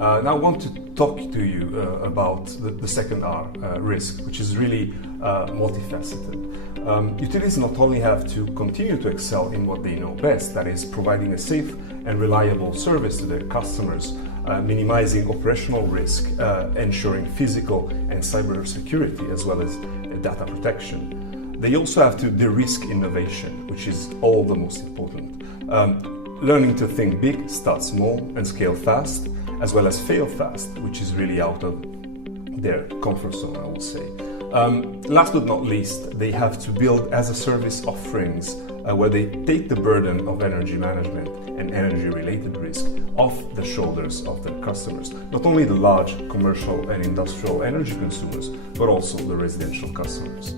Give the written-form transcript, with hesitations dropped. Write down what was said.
Now I want to talk to you about the second R, risk, which is really multifaceted. Utilities not only have to continue to excel in what they know best, that is providing a safe and reliable service to their customers, minimizing operational risk, ensuring physical and cybersecurity, as well as data protection. They also have to de-risk innovation, which is all the most important. Learning to think big, start small, and scale fast, as well as fail fast, which is really out of their comfort zone, I would say. Last but not least, they have to build as-a-service offerings where they take the burden of energy management and energy-related risk off the shoulders of their customers. Not only the large commercial and industrial energy consumers, but also the residential customers.